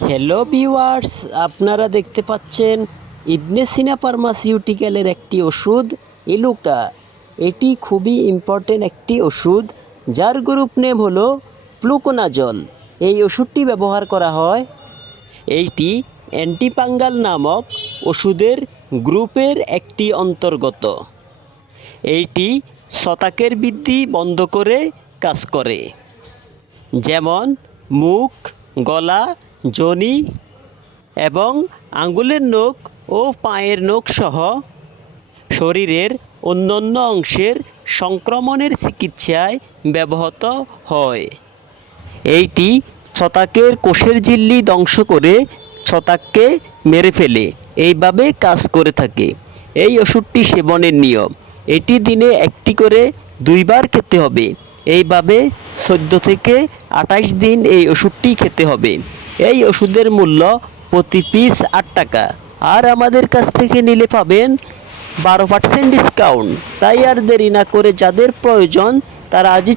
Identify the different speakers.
Speaker 1: Hello viewers আপনারা দেখতে পাচ্ছেন ইবনে সিনা ফার্মাসিউটিক্যালের একটি ওষুধ ইলুকা এটি খুবই ইম্পর্টেন্ট একটি ওষুধ, যার গ্রুপ নেম হলো প্লুকোনাজল এই ওষুধটি ব্যবহার করা হয়, এইটি অ্যান্টিপাঙ্গাল নামক ওষুধের গ্রুপের একটি অন্তর্গত। এইটি শতাকের বৃদ্ধি বন্ধ করে কাজ করে। যেমন মুখ, গলা যোনি এবং আঙ্গুলের নখ ও পায়ের নখ সহ শরীরের অন্যান্য অংশের সংক্রমণের চিকিৎসায় ব্যবহৃত হয়। এইটি ছতাকের কোষের ঝিল্লি ধ্বংস করে ছতাককে মেরে ফেলে। এইভাবে কাজ করে থাকে। এই ওষুধটি সেবনের নিয়ম। এটি দিনে একটি করে দুইবার খেতে হবে। এইভাবে চোদ্দ থেকে আঠাশ দিন এই ওষুধটি খেতে হবে। এই ওষুধের মূল্য প্রতি পিস আট টাকা। আর আমাদের কাছ থেকে নিলে পাবেন বারো পার্সেন্ট ডিসকাউন্ট তাই আর দেরি না করে যাদের প্রয়োজন, তারা আজই